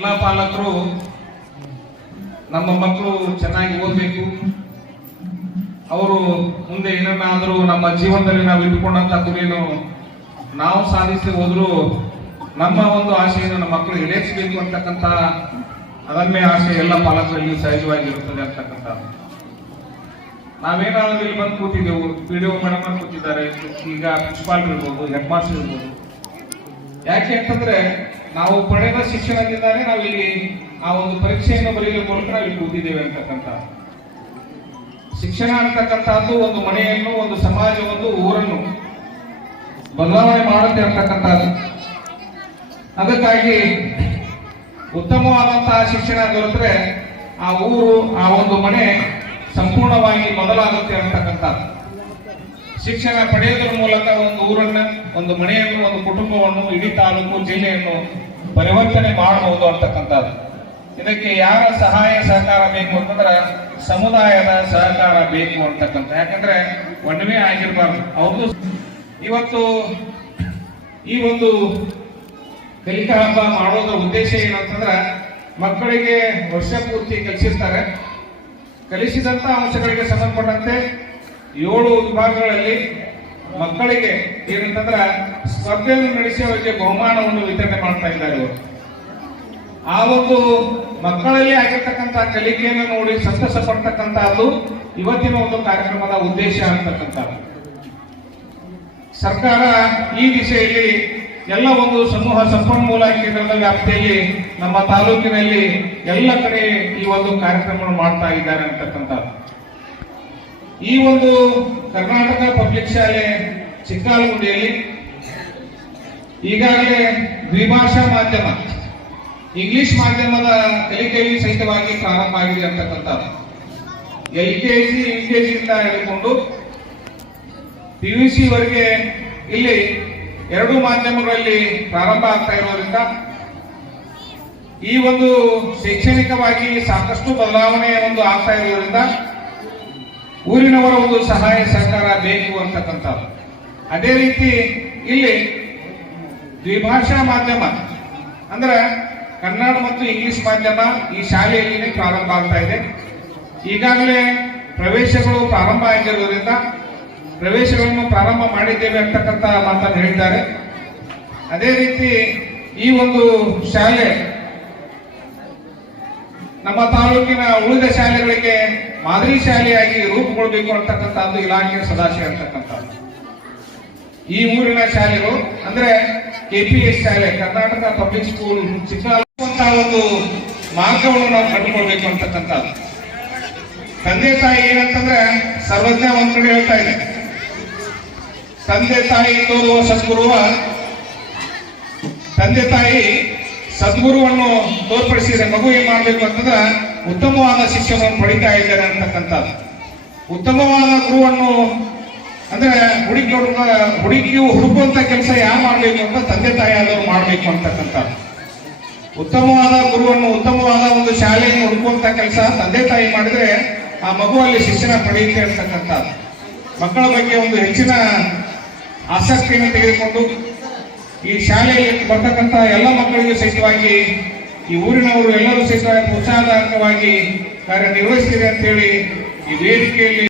ಎಲ್ಲ ಪಾಲಕರು ನಮ್ಮ ಮಕ್ಕಳು ಚೆನ್ನಾಗಿ ಓದಬೇಕು. ಅವರು ಮುಂದೆ ಏನನ್ನಾದರೂ ನಮ್ಮ ಜೀವನದಲ್ಲಿ ನಾವು ಇಟ್ಕೊಂಡಂತ ಗುರಿಯನ್ನು ನಾವು ಸಾಧಿಸಿ ಹೋದ್ರು ನಮ್ಮ ಒಂದು ಆಶೆಯನ್ನು ನಮ್ಮ ಮಕ್ಕಳು ಈಡೇರಿಸಬೇಕು ಅಂತಕ್ಕಂಥ ಅದನ್ನೇ ಆಸೆ ಎಲ್ಲ ಪಾಲಕರಲ್ಲಿ ಸಹಜವಾಗಿರುತ್ತದೆ ಅಂತಕ್ಕಂಥ. ನಾವೇನಾದ್ರೂ ಇಲ್ಲಿ ಬಂದು ಕೂತಿದ್ದೆವು. ಪಿ ಡಿ ಒ ಮೇಡಮ್ ಕೂತಿದ್ದಾರೆ. ಈಗ ಪ್ರಿನ್ಸಿಪಾಲ್ ಇರ್ಬೋದು, ಹೆಡ್ ಮಾಸ್ಟರ್ ಇರ್ಬೋದು. ಯಾಕೆ ಅಂತಂದ್ರೆ ನಾವು ಪಡೆದ ಶಿಕ್ಷಣದಿಂದಾನೇ ನಾವು ಇಲ್ಲಿ ಆ ಒಂದು ಪರೀಕ್ಷೆಯನ್ನು ಬರೆಯುವ ಮೂಲಕ ಇಲ್ಲಿ ಕೂತಿದ್ದೇವೆ ಅಂತಕ್ಕಂಥ. ಶಿಕ್ಷಣ ಅಂತಕ್ಕಂಥದ್ದು ಒಂದು ಮನೆಯನ್ನು, ಒಂದು ಸಮಾಜವನ್ನು ಊರನ್ನು ಬದಲಾವಣೆ ಮಾಡುತ್ತೆ ಅಂತಕ್ಕಂಥದ್ದು. ಅದಕ್ಕಾಗಿ ಉತ್ತಮವಾದಂತಹ ಶಿಕ್ಷಣ ದೊರೆತರೆ ಆ ಊರು, ಆ ಒಂದು ಮನೆ ಸಂಪೂರ್ಣವಾಗಿ ಬದಲಾಗುತ್ತೆ ಅಂತಕ್ಕಂಥದ್ದು. ಶಿಕ್ಷಣ ಪಡೆಯೋದ್ರ ಮೂಲಕ ಒಂದು ಊರನ್ನ, ಒಂದು ಮನೆಯನ್ನು, ಒಂದು ಕುಟುಂಬವನ್ನು, ಇಡೀ ತಾಲೂಕು, ಜಿಲ್ಲೆಯನ್ನು ಪರಿವರ್ತನೆ ಮಾಡಬಹುದು ಅಂತಕ್ಕಂಥದ್ದು. ಇದಕ್ಕೆ ಯಾರ ಸಹಾಯ, ಸಹಕಾರ ಬೇಕು ಅಂತಂದ್ರೆ ಸಮುದಾಯದ ಸಹಕಾರ ಬೇಕು ಅಂತಕ್ಕಂಥ ಯಾಕಂದ್ರೆ ಒಡವೆ ಆಗಿರ್ಬಾರ್ದು. ಅವ್ರದ್ದು ಇವತ್ತು ಈ ಒಂದು ಕಲಿಕಾ ಹಬ್ಬ ಮಾಡೋದ್ರ ಉದ್ದೇಶ ಏನಂತಂದ್ರ ಮಕ್ಕಳಿಗೆ ವರ್ಷ ಪೂರ್ತಿ ಕಲಿಸಿರ್ತಾರೆ. ಕಲಿಸಿದಂತ ಅಂಶಗಳಿಗೆ ಸಂಬಂಧಪಟ್ಟಂತೆ ಏಳು ವಿಭಾಗಗಳಲ್ಲಿ ಮಕ್ಕಳಿಗೆ ಏನಂತಂದ್ರ ಸ್ಪರ್ಧೆಯನ್ನು ನಡೆಸಿ ಅವರಿಗೆ ಬಹುಮಾನವನ್ನು ವಿತರಣೆ ಮಾಡ್ತಾ ಇದ್ದಾರೆ ಆ ಒಂದು ಮಕ್ಕಳಲ್ಲಿ ಆಗಿರ್ತಕ್ಕಂಥ ಕಲಿಕೆಯನ್ನು ನೋಡಿ ಸಂತಸ ಪಡ್ತಕ್ಕಂಥದ್ದು ಇವತ್ತಿನ ಒಂದು ಕಾರ್ಯಕ್ರಮದ ಉದ್ದೇಶ ಅಂತಕ್ಕಂಥದ್ದು. ಸರ್ಕಾರ ಈ ದಿಸೆಯಲ್ಲಿ ಎಲ್ಲ ಒಂದು ಸಮೂಹ ಸಂಪನ್ಮೂಲ ಕೇಂದ್ರದ ವ್ಯಾಪ್ತಿಯಲ್ಲಿ ನಮ್ಮ ತಾಲೂಕಿನಲ್ಲಿ ಎಲ್ಲ ಕಡೆ ಈ ಒಂದು ಕಾರ್ಯಕ್ರಮವನ್ನು ಮಾಡ್ತಾ ಇದ್ದಾರೆ ಅಂತಕ್ಕಂಥದ್ದು. ಈ ಒಂದು ಕರ್ನಾಟಕ ಪಬ್ಲಿಕ್ ಶಾಲೆ ಚಿಕ್ಕಾಲಗುಂಡಿಯಲ್ಲಿ ಈಗಾಗಲೇ ದ್ವಿಭಾಷಾ ಮಾಧ್ಯಮ, ಇಂಗ್ಲಿಷ್ ಮಾಧ್ಯಮದ ಕಲಿಕೆಯಲ್ಲಿ ಸಹಿತವಾಗಿ ಪ್ರಾರಂಭ ಆಗಿದೆ ಅಂತಕ್ಕಂಥದ್ದು. L K G, U K ಜಿಯಿಂದ ಹೇಳಿಕೊಂಡು ಪಿ ಯು ಸಿ ವರೆಗೆ ಇಲ್ಲಿ ಎರಡು ಮಾಧ್ಯಮಗಳಲ್ಲಿ ಪ್ರಾರಂಭ ಆಗ್ತಾ ಇರೋದ್ರಿಂದ ಈ ಒಂದು ಶೈಕ್ಷಣಿಕವಾಗಿ ಸಾಕಷ್ಟು ಬದಲಾವಣೆ ಒಂದು ಆಗ್ತಾ ಇರೋದ್ರಿಂದ ಊರಿನವರ ಒಂದು ಸಹಾಯ ಸಹಕಾರ ಬೇಕು ಅಂತಕ್ಕಂಥದ್ದು. ಅದೇ ರೀತಿ ಇಲ್ಲಿ ದ್ವಿಭಾಷಾ ಮಾಧ್ಯಮ, ಅಂದ್ರೆ ಕನ್ನಡ ಮತ್ತು ಇಂಗ್ಲಿಷ್ ಮಾಧ್ಯಮ ಈ ಶಾಲೆಯಲ್ಲಿ ಪ್ರಾರಂಭ ಆಗ್ತಾ ಇದೆ. ಈಗಾಗಲೇ ಪ್ರವೇಶಗಳು ಪ್ರಾರಂಭ ಆಗಿರೋದ್ರಿಂದ ಪ್ರವೇಶಗಳನ್ನು ಪ್ರಾರಂಭ ಮಾಡಿದ್ದೇವೆ ಅಂತಕ್ಕಂಥ ಮಾತನ್ನು ಹೇಳಿದ್ದಾರೆ. ಅದೇ ರೀತಿ ಈ ಒಂದು ಶಾಲೆ ನಮ್ಮ ತಾಲೂಕಿನ ಉಳಿದ ಶಾಲೆಗಳಿಗೆ ಮಾದರಿ ಶಾಲೆಯಾಗಿ ರೂಪುಗೊಳ್ಬೇಕು ಅಂತಕ್ಕಂಥದ್ದು ಇಲಾಖೆಯ ಸದಾಶಯ ಅಂತಕ್ಕಂಥದ್ದು. ಈ ಊರಿನ ಶಾಲೆಗಳು, ಅಂದ್ರೆ ಕೆಪಿಎಸ್ ಶಾಲೆ, ಕರ್ನಾಟಕ ಪಬ್ಲಿಕ್ ಸ್ಕೂಲ್ ಚಿಕ್ಕ ಒಂದು ಮಾರ್ಗವನ್ನು ನಾವು ಕಂಡುಕೊಳ್ಬೇಕು ಅಂತಕ್ಕಂಥದ್ದು. ತಂದೆ ತಾಯಿ ಏನಂತಂದ್ರೆ ಸರ್ವಜ್ಞ ಒಂದ್ ಕಡೆ ಹೇಳ್ತಾ ಇದೆ. ತಂದೆ ತಾಯಿ ತೋರುವ ಸದ್ಗುರುವ, ತಂದೆ ತಾಯಿ ಸದ್ಗುರುವನ್ನು ತೋರ್ಪಡಿಸಿದರೆ ಮಗು ಏನ್ ಮಾಡ್ಬೇಕು ಅಂತಂದ್ರೆ ಉತ್ತಮವಾದ ಶಿಕ್ಷಣವನ್ನು ಪಡಿತಾ ಇದ್ದಾರೆ ಅಂತಕ್ಕಂಥದ್ದು. ಉತ್ತಮವಾದ ಗುರುವನ್ನು ಅಂದ್ರೆ ಹುಡುಗಿ ಹುಡುಗ ಹುಡುಗಿಯು ಹುಡುಕುವಂತ ಕೆಲಸ ಯಾರು ಮಾಡ್ಬೇಕು ಅಂತ ತಂದೆ ತಾಯಿ ಆದವರು ಮಾಡ್ಬೇಕು ಅಂತಕ್ಕಂಥದ್ದು. ಉತ್ತಮವಾದ ಗುರುವನ್ನು, ಉತ್ತಮವಾದ ಒಂದು ಶಾಲೆಯನ್ನು ಹುಡುಕುವಂತ ಕೆಲಸ ತಂದೆ ತಾಯಿ ಮಾಡಿದ್ರೆ ಆ ಮಗು ಅಲ್ಲಿ ಶಿಕ್ಷಣ ಪಡೆಯುತ್ತೆ ಅಂತಕ್ಕಂಥದ್ದು. ಮಕ್ಕಳ ಬಗ್ಗೆ ಒಂದು ಹೆಚ್ಚಿನ ಆಸಕ್ತಿಯನ್ನು ತೆಗೆದುಕೊಂಡು ಈ ಶಾಲೆಯಲ್ಲಿ ಬರ್ತಕ್ಕಂಥ ಎಲ್ಲ ಮಕ್ಕಳಿಗೂ ಸಹಿತವಾಗಿ ಈ ಊರಿನವರು ಎಲ್ಲರೂ ಸಹಿತವಾಗಿ ಪ್ರೋತ್ಸಾಹದಾಯಕವಾಗಿ ಕಾರ್ಯನಿರ್ವಹಿಸ್ತೀರಿ ಅಂತೇಳಿ ಈ ವೇದಿಕೆಯಲ್ಲಿ